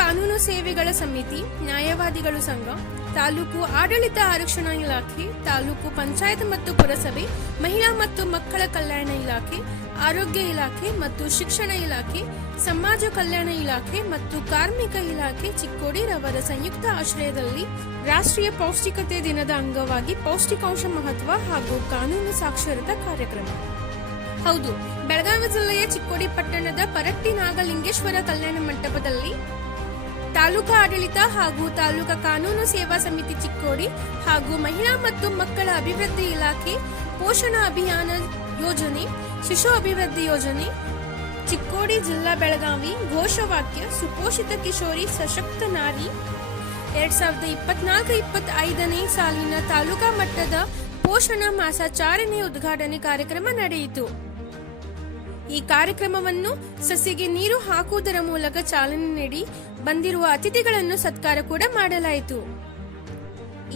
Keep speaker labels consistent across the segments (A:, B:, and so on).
A: ಕಾನೂನು ಸೇವೆಗಳ ಸಮಿತಿ, ನ್ಯಾಯವಾದಿಗಳು ಸಂಘ, ತಾಲೂಕು ಆಡಳಿತ ಆರಕ್ಷಣಾ ಇಲಾಖೆ, ತಾಲೂಕು ಪಂಚಾಯತ್ ಮತ್ತು ಪುರಸಭೆ, ಮಹಿಳಾ ಮತ್ತು ಮಕ್ಕಳ ಕಲ್ಯಾಣ ಇಲಾಖೆ, ಆರೋಗ್ಯ ಇಲಾಖೆ ಮತ್ತು ಶಿಕ್ಷಣ ಇಲಾಖೆ, ಸಮಾಜ ಕಲ್ಯಾಣ ಇಲಾಖೆ ಮತ್ತು ಕಾರ್ಮಿಕ ಇಲಾಖೆ ಚಿಕ್ಕೋಡಿ ರವರ ಸಂಯುಕ್ತ ಆಶ್ರಯದಲ್ಲಿ ರಾಷ್ಟ್ರೀಯ ಪೌಷ್ಟಿಕತೆ ದಿನದ ಅಂಗವಾಗಿ ಪೌಷ್ಟಿಕಾಂಶ ಮಹತ್ವ ಹಾಗೂ ಕಾನೂನು ಸಾಕ್ಷರತಾ ಕಾರ್ಯಕ್ರಮ. ಹೌದು, ಬೆಳಗಾವಿ ಜಿಲ್ಲೆಯ ಚಿಕ್ಕೋಡಿ ಪಟ್ಟಣದ ಪರಟ್ಟಿ ನಾಗಲಿಂಗೇಶ್ವರ ಕಲ್ಯಾಣ ಮಂಟಪದಲ್ಲಿ ತಾಲೂಕಾ ಆಡಳಿತ ಹಾಗೂ ತಾಲೂಕಾ ಕಾನೂನು ಸೇವಾ ಸಮಿತಿ ಚಿಕ್ಕೋಡಿ ಹಾಗೂ ಮಹಿಳಾ ಮತ್ತು ಮಕ್ಕಳ ಅಭಿವೃದ್ಧಿ ಇಲಾಖೆ ಪೋಷಣ ಅಭಿಯಾನ ಯೋಜನೆ, ಶಿಶು ಅಭಿವೃದ್ಧಿ ಯೋಜನೆ, ಚಿಕ್ಕೋಡಿ ಜಿಲ್ಲಾ ಬೆಳಗಾವಿ ಘೋಷವಾಕ್ಯ ಸುಪೋಷಿತ ಕಿಶೋರಿ ಸಶಕ್ತ ನಾರಿ. ಎರಡ್ ಸಾವಿರದ ಇಪ್ಪತ್ನಾಲ್ಕು ಇಪ್ಪತ್ತೈದನೇ ಸಾಲಿನ ತಾಲೂಕಾ ಮಟ್ಟದ ಪೋಷಣ ಮಾಸಾಚಾರಣೆ ಉದ್ಘಾಟನೆ ಕಾರ್ಯಕ್ರಮ ನಡೆಯಿತು. ಈ ಕಾರ್ಯಕ್ರಮವನ್ನು ಸಸಿಗೆ ನೀರು ಹಾಕುವುದರ ಮೂಲಕ ಚಾಲನೆ ನೀಡಿ ಬಂದಿರುವ ಅತಿಥಿಗಳನ್ನು ಸತ್ಕಾರ ಕೂಡ ಮಾಡಲಾಯಿತು.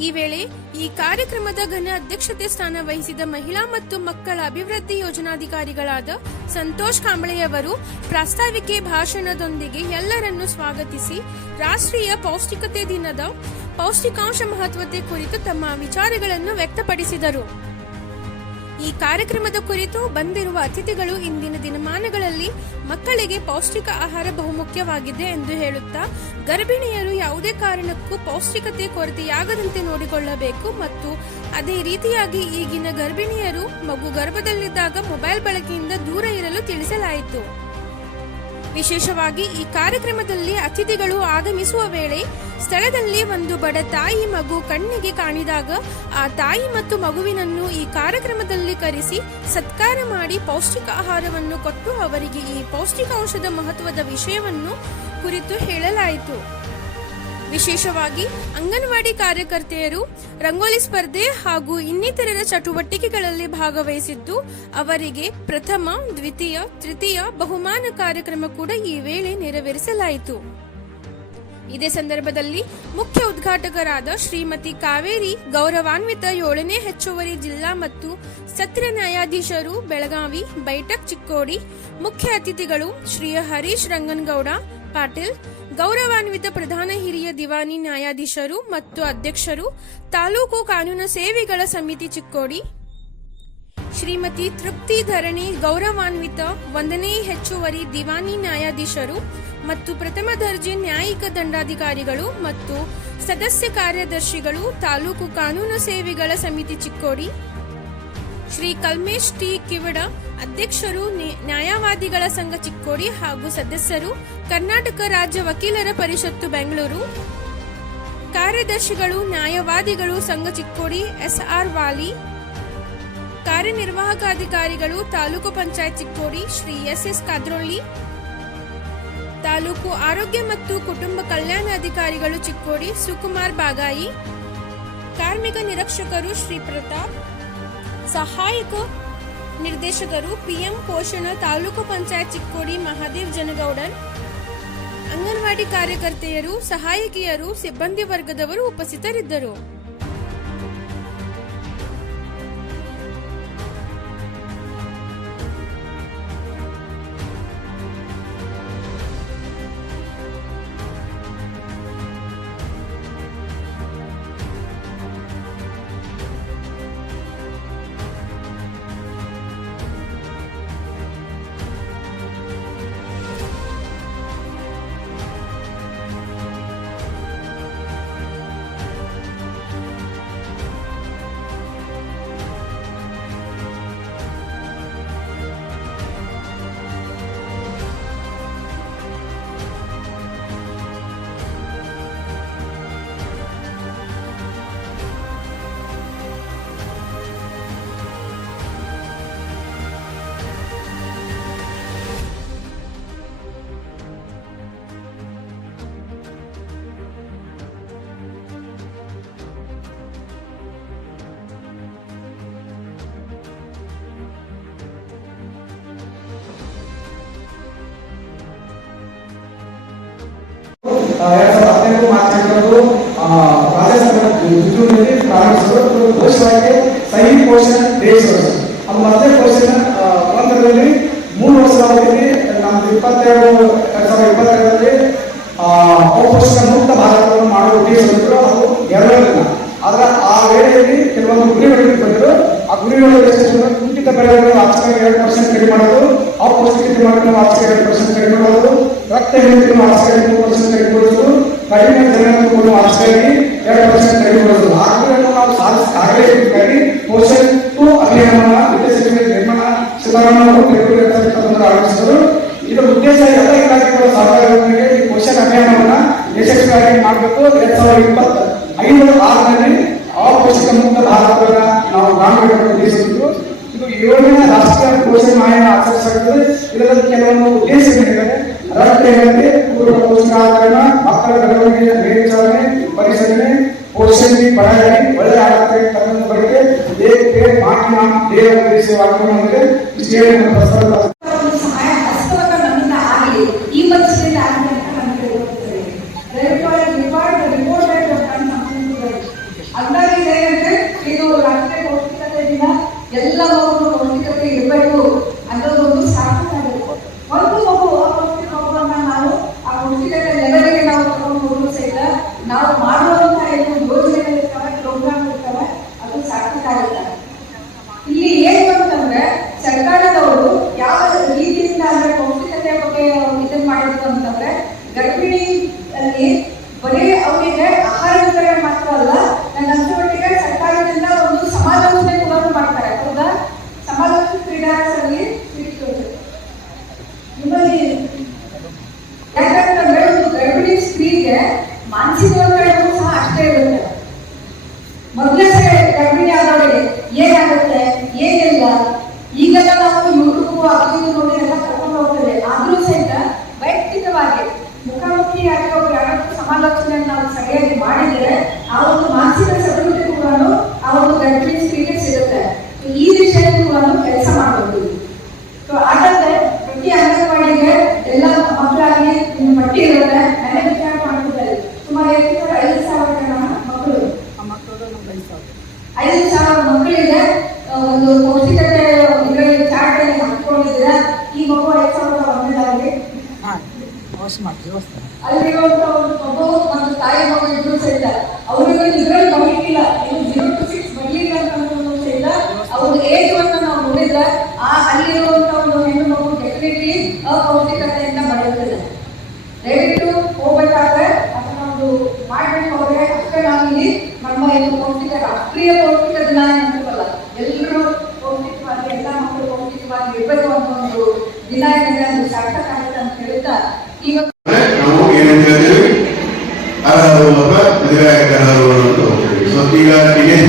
A: ಈ ವೇಳೆ ಈ ಕಾರ್ಯಕ್ರಮದ ಘನ ಅಧ್ಯಕ್ಷತೆ ಸ್ಥಾನ ವಹಿಸಿದ ಮಹಿಳಾ ಮತ್ತು ಮಕ್ಕಳ ಅಭಿವೃದ್ಧಿ ಯೋಜನಾಧಿಕಾರಿಗಳಾದ ಸಂತೋಷ್ ಕಾಂಬಳೆಯವರು ಪ್ರಾಸ್ತಾವಿಕೆ ಭಾಷಣದೊಂದಿಗೆ ಎಲ್ಲರನ್ನು ಸ್ವಾಗತಿಸಿ, ರಾಷ್ಟ್ರೀಯ ಪೌಷ್ಟಿಕತೆ ದಿನದ ಪೌಷ್ಟಿಕಾಂಶ ಮಹತ್ವತೆ ಕುರಿತು ತಮ್ಮ ವಿಚಾರಗಳನ್ನು ವ್ಯಕ್ತಪಡಿಸಿದರು. ಈ ಕಾರ್ಯಕ್ರಮದ ಕುರಿತು ಬಂದಿರುವ ಅತಿಥಿಗಳು ಇಂದಿನ ದಿನಮಾನಗಳಲ್ಲಿ ಮಕ್ಕಳಿಗೆ ಪೌಷ್ಟಿಕ ಆಹಾರ ಬಹುಮುಖ್ಯವಾಗಿದೆ ಎಂದು ಹೇಳುತ್ತಾ, ಗರ್ಭಿಣಿಯರು ಯಾವುದೇ ಕಾರಣಕ್ಕೂ ಪೌಷ್ಟಿಕತೆ ಕೊರತೆಯಾಗದಂತೆ ನೋಡಿಕೊಳ್ಳಬೇಕು ಮತ್ತು ಅದೇ ರೀತಿಯಾಗಿ ಈಗಿನ ಗರ್ಭಿಣಿಯರು ಮಗು ಗರ್ಭದಲ್ಲಿದ್ದಾಗ ಮೊಬೈಲ್ ಬಳಕೆಯಿಂದ ದೂರ ಇರಲು ತಿಳಿಸಲಾಯಿತು. ವಿಶೇಷವಾಗಿ ಈ ಕಾರ್ಯಕ್ರಮದಲ್ಲಿ ಅತಿಥಿಗಳು ಆಗಮಿಸುವ ವೇಳೆ ಸ್ಥಳದಲ್ಲಿ ಒಂದು ಬಡ ತಾಯಿ ಮಗು ಕಣ್ಣಿಗೆ ಕಾಣಿದಾಗ ಆ ತಾಯಿ ಮತ್ತು ಮಗುವಿನನ್ನು ಈ ಕಾರ್ಯಕ್ರಮದಲ್ಲಿ ಕರೆಸಿ ಸತ್ಕಾರ ಮಾಡಿ ಪೌಷ್ಟಿಕ ಆಹಾರವನ್ನು ಕೊಟ್ಟು ಅವರಿಗೆ ಈ ಪೌಷ್ಟಿಕಾಂಶದ ಮಹತ್ವದ ವಿಷಯವನ್ನು ಕುರಿತು ಹೇಳಲಾಯಿತು. ವಿಶೇಷವಾಗಿ ಅಂಗನವಾಡಿ ಕಾರ್ಯಕರ್ತೆಯರು, ರಂಗೋಲಿ ಸ್ಪರ್ಧೆ ಹಾಗೂ ಇನ್ನಿತರರ ಚಟುವಟಿಕೆಗಳಲ್ಲಿ ಭಾಗವಹಿಸಿದ್ದು, ಅವರಿಗೆ ಪ್ರಥಮ, ದ್ವಿತೀಯ, ತೃತೀಯ ಬಹುಮಾನ ಕಾರ್ಯಕ್ರಮ ಕೂಡ ಈ ವೇಳೆ ನೆರವೇರಿಸಲಾಯಿತು. ಇದೇ ಸಂದರ್ಭದಲ್ಲಿ ಮುಖ್ಯ ಉದ್ಘಾಟಕರಾದ ಶ್ರೀಮತಿ ಕಾವೇರಿ ಗೌರವಾನ್ವಿತ ಏಳನೇ ಹೆಚ್ಚುವರಿ ಜಿಲ್ಲಾ ಮತ್ತು ಸತ್ರ ನ್ಯಾಯಾಧೀಶರು ಬೆಳಗಾವಿ ಬೈಟಕ್ ಚಿಕ್ಕೋಡಿ, ಮುಖ್ಯ ಅತಿಥಿಗಳು ಶ್ರೀ ಹರೀಶ್ ರಂಗನ್ಗೌಡ, ಪಾಟೀಲ್ ಗೌರವಾನ್ವಿತ ಪ್ರಧಾನ ಹಿರಿಯ ದಿವಾನಿ ನ್ಯಾಯಾಧೀಶರು ಮತ್ತು ಅಧ್ಯಕ್ಷರು, ತಾಲೂಕು ಕಾನೂನು ಸೇವೆಗಳ ಸಮಿತಿ ಚಿಕ್ಕೋಡಿ. ಶ್ರೀಮತಿ ತೃಪ್ತಿ ಧರಣಿ ಗೌರವಾನ್ವಿತ ಒಂದನೇ ಹೆಚ್ಚುವರಿ ದಿವಾನಿ ನ್ಯಾಯಾಧೀಶರು ಮತ್ತು ಪ್ರಥಮ ದರ್ಜೆ ನ್ಯಾಯಿಕ ದಂಡಾಧಿಕಾರಿಗಳು ಮತ್ತು ಸದಸ್ಯ ಕಾರ್ಯದರ್ಶಿಗಳು, ತಾಲೂಕು ಕಾನೂನು ಸೇವೆಗಳ ಸಮಿತಿ ಚಿಕ್ಕೋಡಿ. ಶ್ರೀ ಕಲ್ಮೇಶ್ ಟಿ ಕಿವಡ ಅಧ್ಯಕ್ಷರು ನ್ಯಾ- ನ್ಯಾಯವಾದಿಗಳ ಸಂಘ ಚಿಕ್ಕೋಡಿ ಹಾಗೂ ಸದಸ್ಯರು ಕರ್ನಾಟಕ ರಾಜ್ಯ ವಕೀಲರ ಪರಿಷತ್ತು ಬೆಂಗಳೂರು. ಕಾರ್ಯದರ್ಶಿಗಳು, ನ್ಯಾಯವಾದಿಗಳು ಸಂಘ ಚಿಕ್ಕೋಡಿ, ಎಸ್ಆರ್ ವಾಲಿ. ಕಾರ್ಯನಿರ್ವಾಹಕ ಅಧಿಕಾರಿಗಳು ತಾಲೂಕು ಪಂಚಾಯತ್ ಚಿಕ್ಕೋಡಿ, ಶ್ರೀ ಎಸ್ ಎಸ್ ಕಾದ್ರೊಳ್ಳಿ. ತಾಲೂಕು ಆರೋಗ್ಯ ಮತ್ತು ಕುಟುಂಬ ಕಲ್ಯಾಣ ಅಧಿಕಾರಿಗಳು ಚಿಕ್ಕೋಡಿ, ಸುಕುಮಾರ್ ಬಾಗಾಯಿ. ಕಾರ್ಮಿಕ ನಿರೀಕ್ಷಕರು ಶ್ರೀ ಪ್ರತಾಪ್. ಸಹಾಯಕ ನಿರ್ದೇಶಕರು ಪಿಎಂ ಪೋಷಣ, ತಾಲೂಕು ಪಂಚಾಯತ್ ಚಿಕ್ಕೋಡಿ ಮಹಾದೇವ್ ಜನಗೌಡನ್. ಅಂಗನವಾಡಿ ಕಾರ್ಯಕರ್ತೆಯರು ಸಹಾಯಕಿಯರು ಸಿಬ್ಬಂದಿ ವರ್ಗದವರು ಉಪಸ್ಥಿತರಿದ್ದರು.
B: ಎರಡ್ ಸಾವಿರದ ಹದಿನೆಂಟು ಮಾರ್ಚ್ ಹನ್ನೆರಡು ರಾಜಸ್ಥಾನದಲ್ಲಿ ಪ್ರಾರಂಭಿಸಿದ್ರು ಘೋಷವಾಗಿ ಸಹಿ ಪೋಷಣ ದೇಶಗಳು ಆ ಮೊದಲನೇ ಪೋಷಣ ಒಂದರಲ್ಲಿ ಮೂರು ವರ್ಷದ ಅವಧಿಯಲ್ಲಿ ನಮ್ದು ಇಪ್ಪತ್ತೆರಡು, ಎರಡ್ ಸಾವಿರದ ಇಪ್ಪತ್ತೆರಡರಲ್ಲಿ ಔಪೋಷಣ ಮುಕ್ತ ಭಾರತವನ್ನು ಮಾಡುವ ಉದ್ದೇಶವಿದ್ರು ಅದು ಎರಡರಲ್ಲ ಅದರ ಆ ವೇಳೆಯಲ್ಲಿ ಕೆಲವೊಂದು ಗುರಿಗಳಿಗೆ ಬಂದರು. ಆ ಗುರಿಗಳು ಎಷ್ಟು ಕುಂಠಿತ ಬೆಳೆಗಳನ್ನು ಆಚರಣೆ ಎರಡು ಪರ್ಸೆಂಟ್ ಕಡಿಮೆ ಮಾಡೋದು ಔಪೌಷ್ಟಿಕತೆ ಮಾಡಿಕೊಂಡು ಆಚರಣೆ ಎರಡು ಪರ್ಸೆಂಟ್ ಕಡಿಮೆ ಮಾಡೋದು ರಕ್ತ ಹೀನತೆಯನ್ನು ಆಚರಣೆ ಮೂರು ಪರ್ಸೆಂಟ್ ಕಡಿಮೆ ಮಾಡೋದು ಕಡಿಮೆ ಜನರನ್ನು ಆಚರಣೆ ಎರಡು ಪರ್ಸೆಂಟ್ ಕಡಿಮೆಗೊಳಿಸಲು ಮಾಡೋದು ಆ ನಾವು ಸಾಧಿಸಬೇಕಾಗಲೇ ಪೋಷನ್ ಟು ಅಭಿಯಾನವನ್ನ ನಿರ್ಮಲಾ ಸೀತಾರಾಮನ್ ಅವರು ಆರಂಭಿಸಿದರು ಇದರ ಉದ್ದೇಶ ಎಲ್ಲ ಇಲಾಖೆಗಳ ಸಹಕಾರದೊಂದಿಗೆ ಈ ಪೋಷಕ ಅಭಿಯಾನವನ್ನ ಯಶಸ್ವಿಯಾಗಿ ಮಾಡಬೇಕು ಎರಡ್ ಸಾವಿರದ ಇಪ್ಪತ್ತ ಐದು ಆರರಲ್ಲಿ ಅಪೋಷಕ ಮುಕ್ತ ಭಾರತವನ್ನು ನಾವು ಕಾಣಬೇಕು ಉದ್ದೇಶಿಸಿದ್ದು ಇದು ಏಳನೇ ರಾಷ್ಟ್ರೀಯ ಪೋಷಣ ಆಚರಿಸಲಾಗುತ್ತದೆ ಇದರಲ್ಲಿ ಕೆಲವೊಂದು ಉದ್ದೇಶಗಳಿವೆ. ವಾಕ್ಯವನ್ನು ಇಷ್ಟೇ ಪ್ರಸ್ತಾವ
C: ಒಂದು ಸಹಾಯ ಹಸ್ತವನ್ನ ನಮ್ಮಿಂದ ಆಗಲಿ ಈ ಪರಿಸ್ಥಿತಿಯಿಂದ ಆಗಲಿ ಅಂತ ನಮಗೆ ಗೊತ್ತಿದೆ ದಯವಿಟ್ಟು ರಿಕಾರ್ಡ್ ರಿಪೋರ್ಟ್ ಅಂದಾಗಿ ಏನಂದ್ರೆ ಇದು ರಾಷ್ಟ್ರೀಯ ಪೌಷ್ಟಿಕತೆ ದಿನ ಎಲ್ಲ ಮಗು ಪೌಷ್ಟಿಕತೆ ಇರಬೇಕು ಅನ್ನೋದು ಒಂದು ಸಾರ್ಥಕವಾಗಬೇಕು ಒಂದು ಮಗು ಆ ಪೌಷ್ಟಿಕ ಮಗುವನ್ನ ನಾವು ಆ ಪೌಷ್ಟಿಕತೆ ಲೆವೆಲ್ಗೆ ನಾವು ತಗೊಂಡು ಹೋಗಲು ಸಹಿತ ನಾವು ಮಾಡುವಂತಹ ಏನು ಯೋಜನೆಗಳಿರ್ತವೆ ಪ್ರೋಗ್ರಾಮ್ ಇರ್ತವೆ ಅದು ಸಾರ್ಥಕ ಆಗುತ್ತೆ ಇಲ್ಲಿ ಏನು ಅಂತಂದ್ರೆ ಸರ್ಕಾರದವರು ಯಾವ ರೀತಿಯಿಂದ ಅಂದ್ರೆ ಪೌಷ್ಟಿಕತೆ ಬಗ್ಗೆ ಇದನ್ನ ಮಾಡಿದ್ರು ಅಂತಂದ್ರೆ ಗರ್ಭಿಣಿ ಅಲ್ಲಿ ಬರೀ ಅವರಿಗೆ ಆಹಾರ ವಿತರಣೆ ಮಾತ್ರ ಅಲ್ಲ ನನ್ನ ಅನ್ಸೋಮಟ್ಟಿಗೆ ಸರ್ಕಾರದಿಂದ ಒಂದು ಸಮಾಲೋಚನೆ ಕೂಡ ಮಾಡ್ತಾರೆ ಹೌದಾ ಸಮಾಲೋಚನೆ ಕ್ರೀಡಾಸಲ್ಲಿ ನಿಮ್ಮಲ್ಲಿ ಯಾಕಂತಂದ್ರೆ ಒಂದು ಗರ್ಭಿಣಿ ಸ್ತ್ರೀಗೆ ಮಾನಸಿಕ ಸಹ ಅಷ್ಟೇ ಇರುತ್ತೆ. ಮೊದಲೇ ಗರ್ಭಿಣಿ ಆದವರಿಗೆ ಏನಾಗುತ್ತೆ, ಏನಿಲ್ಲ. ಈಗೆಲ್ಲ ನಾವು ಯೂಟ್ಯೂಬ್ ಅದು ಇದು ನೋಡಿ ಎಲ್ಲ ಕರ್ಕೊಂಡು ಹೋಗ್ತೇವೆ. ಆದ್ರೂ ಸಹಿತ ವೈಯಕ್ತಿಕವಾಗಿ ಮುಖಾಮುಖಿಯಾಗಿ ಅಥವಾ ಯಾರಾದ್ರೂ ಸಮಾಲೋಚನೆ ನಾವು ಸರಿಯಾಗಿ ಮಾಡಿದರೆ ಆ ಒಂದು ಮಾನಸಿಕ ಸದೃಢತೆ ಕೂಡ ಆ ಒಂದು ಗರ್ಭಿಣಿ ಸ್ತ್ರೀಗೆ ಸಿಗುತ್ತೆ So, ಈ ವಿಷಯದಲ್ಲಿ ಕೂಡ ಕೆಲಸ ಮಾಡಬಹುದು ಸೊ ಹಾಗಾದ್ರೆ ಪ್ರತಿ ಅಂಗನವಾಡಿಗೆ ಎಲ್ಲ ಮಕ್ಕಳಾಗಿ ನಿಮ್ಮ ಪಟ್ಟಿ ಇರುತ್ತೆ ಮನೆ ವಿಚಾರ ಮಾಡ್ತಿದ್ದಾರೆ ಸುಮಾರು ಎಷ್ಟು ಸಾವಿರ ಐದು ಸಾವಿರ ಜನ ಮಕ್ಕಳು ಐದು ಸಾವಿರ ಮಕ್ಕಳಿಗೆ ಆ, ಒಂದು ಪೌಷ್ಟಿಕತೆ ಇದರಲ್ಲಿ ಚಾರ್ಟ್ ಅಲ್ಲಿ ಹಾಕಿಕೊಂಡಿದ್ದೀರಾ ಈ ಮಗು ಐದು ಸಾವಿರದ ಒಂದರಲ್ಲಿ ಅಲ್ಲಿರುವಂತ ಒಂದು ಮಗು ಮತ್ತು ತಾಯಿ ಮಗು ಇಬ್ರು ಸಹಿತ ಅವರಿಗೆ ಇದರಲ್ಲಿ ಬರಲಿಕ್ಕಿಲ್ಲ ಇದು ಜೀರೋ ಟು ಸಿಕ್ಸ್ ಬರಲಿಲ್ಲ ಅಂತಂದ್ರೂ ಸಹಿತ ಅವ್ರ ಏಜ್ ಅನ್ನು ನಾವು ನೋಡಿದ್ರೆ ಆ ಅಲ್ಲಿರುವಂತ ಒಂದು ಹೆಣ್ಣು ಮಗು ಡೆಫಿನೆಟ್ಲಿ ಅಪೌಷ್ಟಿಕತೆಯಿಂದ ಬಳಲ್ತದೆ ದಯವಿಟ್ಟು ಹೋಗ್ಬೇಕಾದ್ರೆ ಅದನ್ನ ಒಂದು ಮಾಡಬೇಕು ಅವ್ರೆ ಅಷ್ಟೇ ಇಲ್ಲಿ ನಮ್ಮ ಏನು ಪೌಷ್ಟಿಕ ರಾಷ್ಟ್ರೀಯ ಪೌಷ್ಟಿಕ ದಿನ ಅಂತೀವಲ್ಲ ಎಲ್ಲರೂ ಪೌಷ್ಟಿಕವಾಗಿ ಎಲ್ಲ ಮಕ್ಕಳು ಪೌಷ್ಟಿಕವಾಗಿ ಇರಬೇಕು ಅನ್ನೋ ಒಂದು ದಿನ ಏನಿದೆ ಅದು ಸಾರ್ಥಕ ಆಗುತ್ತೆ ಅಂತ ಹೇಳ್ತಾ ಇವತ್ತು
D: ನಾವು ಏನಂತ ಹೇಳ್ತೀವಿ ಅರ್ಹರು ಅಥವಾ ಎದುರಾಗಕ್ಕೆ ಅರ್ಹರು ಅಂತ ಹೋಗ್ತೀವಿ ಸೊ ಈಗ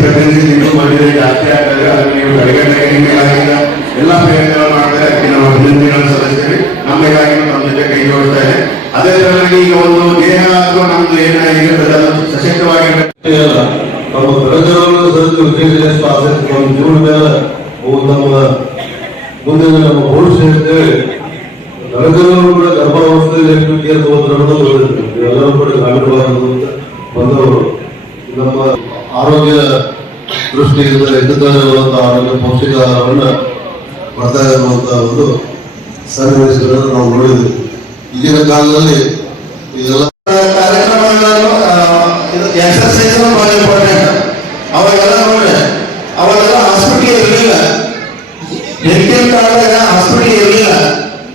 D: ಪ್ರೆಗ್ನೆನ್ಸಿ ನೀವು ಮಾಡಿದ್ರೆ ಜಾಸ್ತಿ ಆದಾಗ ನೀವು ನಿಮಗಾಗಿನ ಎಲ್ಲ ಪ್ರಯತ್ನಗಳು ಮಾಡ್ತಾರೆ ಅದಕ್ಕೆ ನಾವು ಅಭಿನಂದನೆಗಳನ್ನು ಸಲ್ಲಿಸ್ತೀವಿ. ನಮಗಾಗಿ ನಮ್ಮ ಜೊತೆ ಕೈ ಜೋಡಿಸ್ತಾರೆ ಅದೇ ತರನಾಗಿ ಈಗ ಒಂದು ದೇಹ ಅಥವಾ ನಮ್ದು ಏನಾಗಿರ್ತದೆ ಅದು
E: ಸಶಕ್ತವಾಗಿ ನಮ್ಮ ಪ್ರಯೋಜನವನ್ನು ಸಹಿತ ಉದ್ದೇಶ ಆಸಕ್ತಿ ಒಂದು ಜೀವನ ನಮ್ಮ ನಮ್ಮ ಭವಿಷ್ಯ ಅಂತೇಳಿ ನರಕರವರು ಕೂಡ ಗರ್ಭಾವಸ್ಥೆಯಲ್ಲಿ ಹೇಳಿದ್ರು ಎಲ್ಲರೂ ಕೂಡ ಗ್ರಾಮೀಣ ಭಾಗದಿಂದ ಬಂದವರು. ನಮ್ಮ ಆರೋಗ್ಯ ದೃಷ್ಟಿಯಿಂದ ಎದ್ದುತ್ತಿರುವಂತ ಆರೋಗ್ಯ ಪೌಷ್ಟಿಕ ಆಹಾರವನ್ನು ಬರ್ತಾ ಇರುವಂತಹ ಒಂದು ಸನ್ನಿವೇಶಗಳನ್ನು ನಾವು ನೋಡಿದ್ವಿ. ಈಗಿನ ಕಾಲದಲ್ಲಿ ಇದೆಲ್ಲ
D: ಕಾರ್ಯಕ್ರಮಗಳನ್ನು ಎಕ್ಸರ್ಸೈಸ್ ಬಹಳ ಇಂಪಾರ್ಟೆಂಟ್ ಅವಾಗೆಲ್ಲ ನೋಡಿ ಅವಾಗೆಲ್ಲ ಹಾಸ್ಪಿಟಲ್ ಇರಲಿಲ್ಲ. ಹಿಂದಿನ ಕಾಲದಾಗ ಹಾಸ್ಪಿಟಲ್ ಇರಲಿಲ್ಲ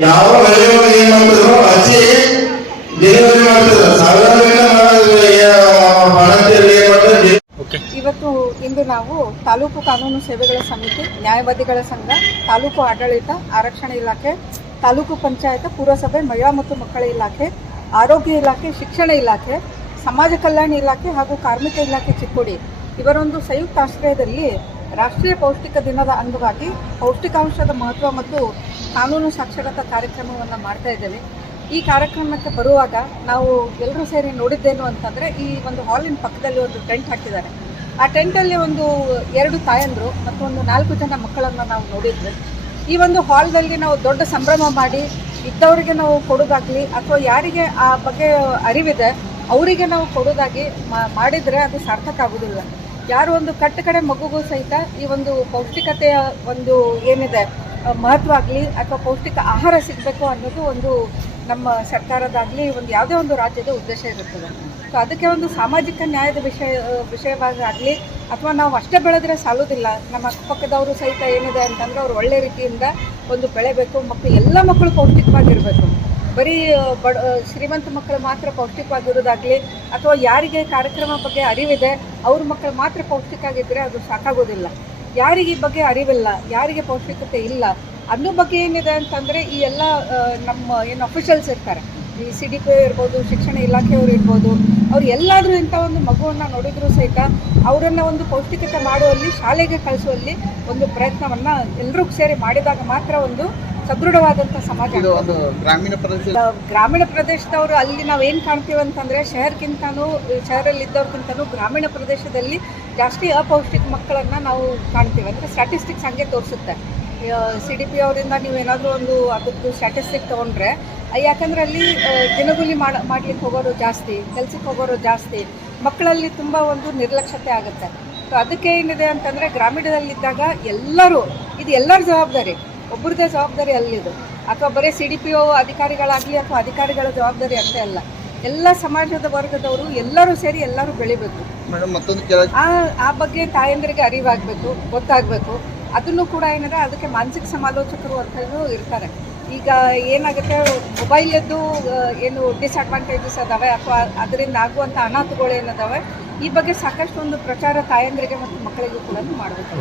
D: ಯಾವ ಹಳ್ಳಿಯೊಳಗೆ ಏನ್ ಮಾಡ್ತಿದ್ರು ಅಜ್ಜಿ ಡೆಲಿವರಿ ಮಾಡ್ತಿದ್ರು ಸಾವಿರ ಬಾಣಂತಿಯರಿಗೆ ಏನ್ ಮಾಡ್ತಾರೆ
F: ಇವತ್ತು ಇಂದು ನಾವು ತಾಲೂಕು ಕಾನೂನು ಸೇವೆಗಳ ಸಮಿತಿ, ನ್ಯಾಯವಾದಿಗಳ ಸಂಘ, ತಾಲೂಕು ಆಡಳಿತ, ಆರಕ್ಷಣೆ ಇಲಾಖೆ, ತಾಲೂಕು ಪಂಚಾಯತ್, ಪುರಸಭೆ, ಮಹಿಳಾ ಮತ್ತು ಮಕ್ಕಳ ಇಲಾಖೆ, ಆರೋಗ್ಯ ಇಲಾಖೆ, ಶಿಕ್ಷಣ ಇಲಾಖೆ, ಸಮಾಜ ಕಲ್ಯಾಣ ಇಲಾಖೆ ಹಾಗೂ ಕಾರ್ಮಿಕ ಇಲಾಖೆ ಚಿಕ್ಕೋಡಿ. ಇವರೊಂದು ಸಂಯುಕ್ತ ಆಶ್ರಯದಲ್ಲಿ ರಾಷ್ಟ್ರೀಯ ಪೌಷ್ಟಿಕ ದಿನದ ಅಂಗವಾಗಿ ಪೌಷ್ಟಿಕಾಂಶದ ಮಹತ್ವ ಮತ್ತು ಕಾನೂನು ಸಾಕ್ಷರತಾ ಕಾರ್ಯಕ್ರಮವನ್ನು ಮಾಡ್ತಾ ಇದ್ದೇವೆ. ಈ ಕಾರ್ಯಕ್ರಮಕ್ಕೆ ಬರುವಾಗ ನಾವು ಎಲ್ಲರೂ ಸೇರಿ ನೋಡಿದ್ದೇನು ಅಂತಂದರೆ ಈ ಒಂದು ಹಾಲಿನ ಪಕ್ಕದಲ್ಲಿ ಒಂದು ಟೆಂಟ್ ಹಾಕಿದ್ದಾರೆ. ಆ ಟೆಂಟಲ್ಲಿ ಒಂದು ಎರಡು ತಾಯಂದರು ಮತ್ತು ಒಂದು ನಾಲ್ಕು ಜನ ಮಕ್ಕಳನ್ನು ನಾವು ನೋಡಿದ್ವಿ. ಈ ಒಂದು ಹಾಲ್ದಲ್ಲಿ ನಾವು ದೊಡ್ಡ ಸಂಭ್ರಮ ಮಾಡಿ, ಇದ್ದವರಿಗೆ ನಾವು ಕೊಡೋದಾಗ್ಲಿ ಅಥವಾ ಯಾರಿಗೆ ಆ ಬಗ್ಗೆ ಅರಿವಿದೆ, ಅವರಿಗೆ ನಾವು ಕೊಡೋದಾಗಿ ಮಾಡಿದರೆ ಅದು ಸಾರ್ಥಕ ಆಗೋದಿಲ್ಲ. ಯಾರು ಒಂದು ಕಟ್ಟ ಕಡೆ ಮಗುಗೂ ಸಹಿತ ಈ ಒಂದು ಪೌಷ್ಟಿಕತೆಯ ಒಂದು ಏನಿದೆ ಮಹತ್ವ ಆಗಲಿ ಅಥವಾ ಪೌಷ್ಟಿಕ ಆಹಾರ ಸಿಗಬೇಕು ಅನ್ನೋದು ಒಂದು
C: ನಮ್ಮ ಸರ್ಕಾರದಾಗಲಿ ಒಂದು ಯಾವುದೇ ಒಂದು ರಾಜ್ಯದ ಉದ್ದೇಶ ಇರುತ್ತದೆ. ಸೊ ಅದಕ್ಕೆ ಒಂದು ಸಾಮಾಜಿಕ ನ್ಯಾಯದ ವಿಷಯ ವಿಷಯವಾಗಲಿ ಅಥವಾ ನಾವು ಅಷ್ಟೇ ಬೆಳೆದ್ರೆ ಸಾಲೋದಿಲ್ಲ ನಮ್ಮ ಅಕ್ಕಪಕ್ಕದವರು ಸಹಿತ ಏನಿದೆ ಅಂತಂದರೆ ಅವ್ರು ಒಳ್ಳೆ ರೀತಿಯಿಂದ ಒಂದು ಬೆಳೆಬೇಕು ಮಕ್ಕಳು ಎಲ್ಲ ಮಕ್ಕಳು ಪೌಷ್ಟಿಕವಾಗಿರಬೇಕು. ಬರೀ ಬಡ ಶ್ರೀಮಂತ ಮಕ್ಕಳು ಮಾತ್ರ ಪೌಷ್ಟಿಕವಾಗಿರೋದಾಗಲಿ ಅಥವಾ ಯಾರಿಗೆ ಕಾರ್ಯಕ್ರಮ ಬಗ್ಗೆ ಅರಿವಿದೆ, ಅವ್ರ ಮಕ್ಕಳು ಮಾತ್ರ ಪೌಷ್ಟಿಕಾಗಿದ್ದರೆ ಅದು ಸಾಕಾಗೋದಿಲ್ಲ. ಯಾರಿಗೆ ಈ ಬಗ್ಗೆ ಅರಿವಿಲ್ಲ, ಯಾರಿಗೆ ಪೌಷ್ಟಿಕತೆ ಇಲ್ಲ, ಅನ್ನೋ ಬಗ್ಗೆ ಏನಿದೆ ಅಂತಂದರೆ ಈ ಎಲ್ಲ ನಮ್ಮ ಏನು ಅಫಿಷಿಯಲ್ಸ್ ಇರ್ತಾರೆ. ಈ ಸಿ ಡಿ ಪಿ ಇರ್ಬೋದು ಶಿಕ್ಷಣ ಇಲಾಖೆಯವರು ಇರ್ಬೋದು ಅವ್ರು ಎಲ್ಲಾದರೂ ಇಂಥ ಒಂದು ಮಗುವನ್ನು ನೋಡಿದ್ರು ಸಹಿತ ಅವರನ್ನು ಒಂದು ಪೌಷ್ಟಿಕತೆ ಮಾಡುವಲ್ಲಿ ಶಾಲೆಗೆ ಕಳಿಸುವಲ್ಲಿ ಒಂದು ಪ್ರಯತ್ನವನ್ನು ಎಲ್ಲರೂ ಸೇರಿ ಮಾಡಿದಾಗ ಮಾತ್ರ ಒಂದು ಸದೃಢವಾದಂಥ ಸಮಾಜ
G: ಗ್ರಾಮೀಣ ಪ್ರದೇಶ
C: ಗ್ರಾಮೀಣ ಪ್ರದೇಶದವರು ಅಲ್ಲಿ ನಾವು ಏನು ಕಾಣ್ತೀವಿ ಅಂತಂದರೆ ಶಹರ್ಗಿಂತನೂ ಶಹರಲ್ಲಿದ್ದವ್ರಿಗಿಂತನೂ ಗ್ರಾಮೀಣ ಪ್ರದೇಶದಲ್ಲಿ ಜಾಸ್ತಿ ಅಪೌಷ್ಟಿಕ ಮಕ್ಕಳನ್ನು ನಾವು ಕಾಣ್ತೀವಿ. ಅಂದರೆ ಸ್ಟ್ಯಾಟಿಸ್ಟಿಕ್ಸ್ ಹಂಗೆ ತೋರಿಸುತ್ತೆ. ಸಿ ಡಿ ಪಿ ಅವರಿಂದ ನೀವು ಏನಾದರೂ ಒಂದು ಅದರದ್ದು ಸ್ಟ್ಯಾಟಿಸ್ಟಿಕ್ ತೊಗೊಂಡ್ರೆ ಯಾಕಂದ್ರೆ ಅಲ್ಲಿ ದಿನಗೂಲಿ ಮಾಡ ಮಾಡ್ಲಿಕ್ಕೆ ಹೋಗೋರು ಜಾಸ್ತಿ ಕೆಲ್ಸಕ್ಕೆ ಹೋಗೋರು ಜಾಸ್ತಿ ಮಕ್ಕಳಲ್ಲಿ ತುಂಬ ಒಂದು ನಿರ್ಲಕ್ಷ್ಯತೆ ಆಗುತ್ತೆ. ಸೊ ಅದಕ್ಕೆ ಏನಿದೆ ಅಂತಂದರೆ ಗ್ರಾಮೀಣದಲ್ಲಿದ್ದಾಗ ಎಲ್ಲರೂ ಇದು ಎಲ್ಲರ ಜವಾಬ್ದಾರಿ ಒಬ್ಬರದೇ ಜವಾಬ್ದಾರಿ ಅಲ್ಲಿದು ಅಥವಾ ಬರೀ ಸಿ ಡಿ ಪಿ ಒ ಅಧಿಕಾರಿಗಳಾಗಲಿ ಅಥವಾ ಅಧಿಕಾರಿಗಳ ಜವಾಬ್ದಾರಿ ಅಂತ ಅಲ್ಲ. ಎಲ್ಲ ಸಮಾಜದ ವರ್ಗದವರು ಎಲ್ಲರೂ ಸೇರಿ ಎಲ್ಲರೂ ಬೆಳಿಬೇಕು. ಆ ಆ ಬಗ್ಗೆ ತಾಯಂದಿರಿಗೆ ಅರಿವಾಗಬೇಕು ಗೊತ್ತಾಗಬೇಕು. ಅದನ್ನು ಕೂಡ ಏನಿದೆ ಅದಕ್ಕೆ ಮಾನಸಿಕ ಸಮಾಲೋಚಕರು ಅಂತ ಇರ್ತಾರೆ. ಈಗ ಏನಾಗುತ್ತೆ ಮೊಬೈಲದ್ದು ಏನು ಡಿಸ್ಅಡ್ವಾಂಟೇಜಸ್ ಅದಾವೆ ಅಥವಾ ಅದರಿಂದ ಆಗುವಂಥ ಅನಾಹುತಗಳು ಏನದಾವೆ ಈ ಬಗ್ಗೆ ಸಾಕಷ್ಟು ಒಂದು ಪ್ರಚಾರ ತಾಯಂದ್ರಿಗೆ ಮತ್ತು ಮಕ್ಕಳಿಗೂ ಕೂಡ ಮಾಡಬೇಕು.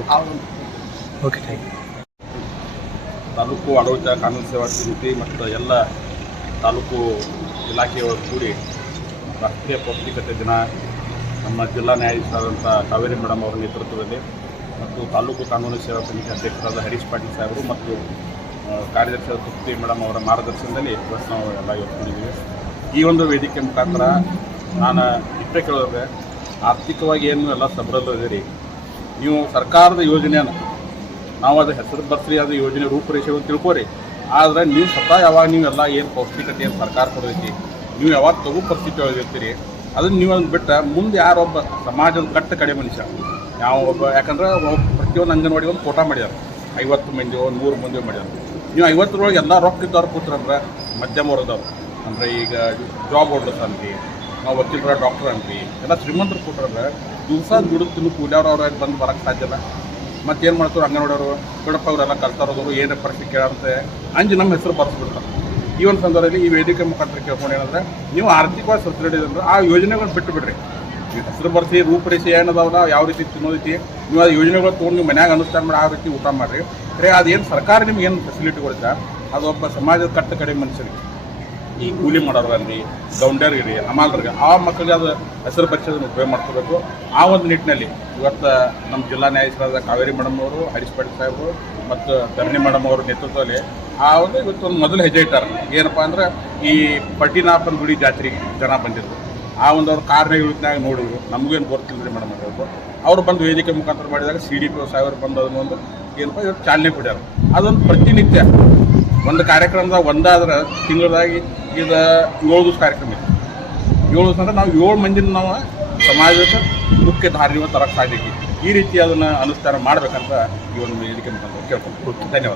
G: ಓಕೆ ಥ್ಯಾಂಕ್ ಯು
H: ತಾಲೂಕು ಆಡಳಿತ ಕಾನೂನು ಸೇವಾ ಸಮಿತಿ ಮತ್ತು ಎಲ್ಲ ತಾಲೂಕು ಇಲಾಖೆಯವರು ಕೂಡಿ ರಾಷ್ಟ್ರೀಯ ಪೌಷ್ಟಿಕತೆ ದಿನ ನಮ್ಮ ಜಿಲ್ಲಾ ನ್ಯಾಯಾಧೀಶರಾದಂಥ ಕಾವೇರಿ ಮೇಡಮ್ ಅವರ ನೇತೃತ್ವದಲ್ಲಿ ಮತ್ತು ತಾಲೂಕು ಕಾನೂನು ಸೇವಾ ಸಮಿತಿ ಅಧ್ಯಕ್ಷರಾದ ಹರೀಶ್ ಪಾಟೀಲ್ ಸಾಹೇಬರು ಮತ್ತು ಕಾರ್ಯದರ್ಶಿ ತೃಪ್ತಿ ಮೇಡಮ್ ಅವರ ಮಾರ್ಗದರ್ಶನದಲ್ಲಿ ಇವತ್ತು ನಾವು ಎಲ್ಲ ಇಟ್ಕೊಂಡಿದ್ದೀವಿ ಈ ಒಂದು ವೇದಿಕೆ ಮುಖಾಂತರ ನಾನು ಇಷ್ಟೇ ಕೇಳೋದ್ರೆ ಆರ್ಥಿಕವಾಗಿ ಏನು ಎಲ್ಲ ಸಬಲದಿರಿ ನೀವು ಸರ್ಕಾರದ ಯೋಜನೆಯನ್ನು, ನಾವು ಅದು ಹೆಸರು ಬರ್ತೀರಿ ಅದು ಯೋಜನೆ ರೂಪುರೇಷೆ ಅಂತ ತಿಳ್ಕೊರಿ. ಆದರೆ ನೀವು ಸ್ವತಃ ಯಾವಾಗ ನೀವೆಲ್ಲ ಏನು ಪೌಷ್ಟಿಕತೆ ಏನು ಸರ್ಕಾರ ಕೊಡೈತಿ ನೀವು ಯಾವಾಗ ತಗು ಪರಿಸ್ಥಿತಿ ಒಳಗಿರ್ತೀರಿ ಅದನ್ನ ನೀವು ಅದನ್ನು ಬಿಟ್ಟು ಮುಂದೆ ಯಾರೊಬ್ಬ ಸಮಾಜದ ಕಟ್ಟ ಕಡೆ ಮನುಷ್ಯ, ಯಾವ ಒಬ್ಬ, ಯಾಕಂದ್ರೆ ಪ್ರತಿಯೊಂದು ಅಂಗನವಾಡಿ ಒಂದು ಕೋಟ ಮಾಡ್ಯಾರ ಐವತ್ತು ಮಂದಿಯೋ, ನೂರು ಮಂದಿಯೋ ಮಾಡ್ಯಾರ ನೀವು ಐವತ್ತರೊಳಗೆ ಎಲ್ಲ ರೊಕ್ಕ ಇದ್ದವ್ರು ಕೂತ್ರಂದ್ರೆ ಮಧ್ಯಮ ವರ್ಗದವ್ರು. ಅಂದರೆ ಈಗ ಜಾಬ್ ಹೋಲ್ಡರ್ಸ್ ಅಂತಿ ನಾವು ವಕೀಲರ ಡಾಕ್ಟರ್ ಅನ್ರಿ ಎಲ್ಲ ಶ್ರೀಮಂತರು ಕೂತ್ರಂದ್ರೆ ದಿವಸ ದುಡಿದು ತಿನ್ನು ಕೂಲಿಯವ್ರು ಅವ್ರ ಬಂದು ಬರೋಕ್ಕೆ ಸಾಧ್ಯ ಇಲ್ಲ. ಮತ್ತೇನು ಮಾಡ್ತಾರೆ ಅಂಗನವಾಡಿಯವರು ಬಿಡಪ್ಪ ಅವರೆಲ್ಲ ಕಲ್ತಾರೋದವರು ಏನೇ ಪರಿಸ್ಥಿತಿ ಕೇಳಂತೆ ಅಂಜಿ ನಮ್ಮ ಹೆಸರು ಬರ್ಸ್ಬಿಡ್ತಾರೆ ಈ ಒಂದು ಸಂದರ್ಭದಲ್ಲಿ ಈ ವೇದಿಕೆ ಮುಖಾಂತರ ಕೇಳ್ಕೊಂಡು ಏನಂದ್ರೆ, ನೀವು ಆರ್ಥಿಕವಾಗಿ ಸದೃಢ ಆ ಯೋಜನೆಗಳನ್ನ ಬಿಟ್ಟು ಬಿಡ್ರಿ ಹೆಸರು ಬರ್ಸಿ, ರೂಪರೇಷೆ ಏನದಾವಲ್ಲ ಯಾವ ರೀತಿ ತಿನ್ನೋದೈತಿ, ನೀವು ಆ ಯೋಜನೆಗಳು ತೊಗೊಂಡು ನೀವು ಮನ್ಯಾಗ ಅನುಷ್ಠಾನ ಮಾಡಿ, ಆ ರೀತಿ ಊಟ ಮಾಡಿರಿ. ಖರೆ ಅದೇನು ಸರ್ಕಾರ ನಿಮ್ಗೆ ಏನು ಫೆಸಿಲಿಟಿ ಕೊಡುತ್ತೆ? ಅದು ಒಬ್ಬ ಸಮಾಜದ ಕಟ್ಟ ಕಡೆ ಮನುಷ್ಯರಿಗೆ. ಈ ಕೂಲಿ ಮಾಡೋರಲ್ಲಿ ಗೌಂಡರ್ಗಿರಿ ಹಮಾಲರಿಗೆ, ಆ ಮಕ್ಕಳಿಗೆ ಅದು ಹೆಸರು ಪರಿಚಯದ ಉಪಯೋಗ ಮಾಡ್ಕೋಬೇಕು. ಆ ಒಂದು ನಿಟ್ಟಿನಲ್ಲಿ ಇವತ್ತು ನಮ್ಮ ಜಿಲ್ಲಾ ನ್ಯಾಯಾಧೀಶರಾದ ಕಾವೇರಿ ಮೇಡಮ್ ಅವರು, ಹರೀಶ್ ಪಾಟೀಲ್ ಸಾಹೇಬರು ಮತ್ತು ಧರಣಿ ಮೇಡಮ್ ಅವರ ನೇತೃತ್ವದಲ್ಲಿ ಆ ಒಂದು ಇವತ್ತು ಒಂದು ಮೊದಲು ಹೆಜ್ಜೆ ಇಟ್ಟಾರೆ. ಏನಪ್ಪ ಅಂದ್ರೆ ಈ ಪಟ್ಟಿನಾಪನ ಗುಡಿ ಜಾತ್ರೆಗೆ ಜನ ಬಂದಿದ್ರು. ಆ ಒಂದು ಅವ್ರ ಕಾರ್ಯ ಯೋಜನೆಯಾಗ ನೋಡಿದ್ರು. ನಮಗೇನು ಗೊತ್ತಿಲ್ಲ ರೀ ಮೇಡಮ್ ಅವರು. ಅವರು ಬಂದು ವೇದಿಕೆ ಮುಖಾಂತರ ಮಾಡಿದಾಗ ಸಿ ಡಿ ಪಿ ಸಾಹೇಬರು ಬಂದು ಅದನ್ನ ಒಂದು ಏನಪ್ಪ ಇವತ್ತು ಚಾಲನೆ ಕೊಡ್ಯಾರ. ಅದೊಂದು ಪ್ರತಿನಿತ್ಯ. ಒಂದು ಕಾರ್ಯಕ್ರಮದಾಗ ಒಂದಾದ್ರೆ ತಿಂಗಳದಾಗಿ ಇದು ಏಳು ದಿವಸ ಕಾರ್ಯಕ್ರಮ ಇತ್ತು ಏಳು ದಿವಸ ಅಂದ್ರೆ ನಾವು ಏಳು ಮಂದಿನ ನಾವು ಸಮಾಜದ ಮುಖ್ಯ ಧಾರ್ಮಿಕ ತರಕ್ಕೆ ಸಾಧ್ಯ ಈ ರೀತಿ ಅದನ್ನು ಅನುಷ್ಠಾನ ಮಾಡ್ಬೇಕಂತ ಈ ಒಂದು ಮುಖಾಂತರ ಕೇಳ್ಕೊಂಡು ಧನ್ಯವಾದ.